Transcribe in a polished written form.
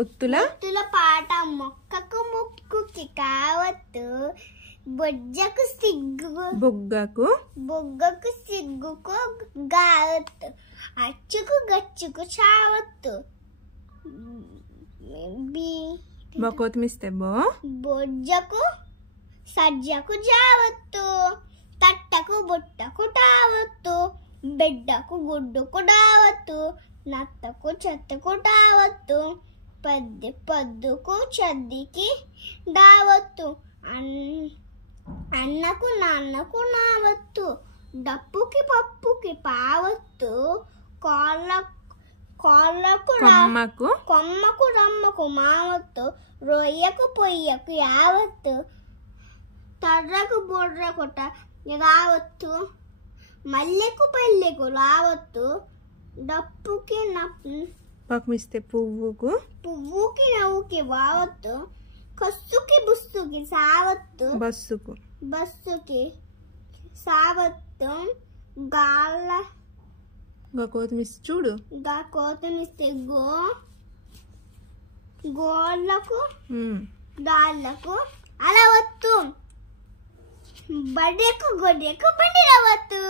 ఒత్తుల పాట మొక్కకు ముక్కుకి కావత్తు బొజ్జకు సిగ్గు బొగ్గకు సిగ్గుకు గావత్తు అచ్చుకు గచ్చుకు చావత్తు బకోతమిస్తే బొజ్జకు సజ్జకు జావత్తు తట్టకు బుట్టకు టావత్తు బిడ్డకు గుడ్డుకు డావత్తు నత్తకు చెత్తకు డావత్తు పద్దుకు చద్దికి డావత్తు అన్నకు నాన్నకు నావత్తు డప్పుకి పప్పుకి పావత్తు కోళ్ళకు కొమ్మకు రమ్మకు మావత్తు రొయ్యకు పొయ్యకు యావత్తు తర్రకు బొర్రకు రావత్తు మల్లెకు పల్లెకు రావత్తు డప్పుకి పక్కమిస్తే పువ్వుకి నవ్వుకి వావత్తు కస్సుకి బుస్సుకి సావత్తు బస్సుకి సావత్తు కోతమిస్తే చూడు కోతమిస్తే గోళ్ళకు గాళ్ళకు అలవత్తు బడెకు గొడ్డెకు బండి రావత్తు.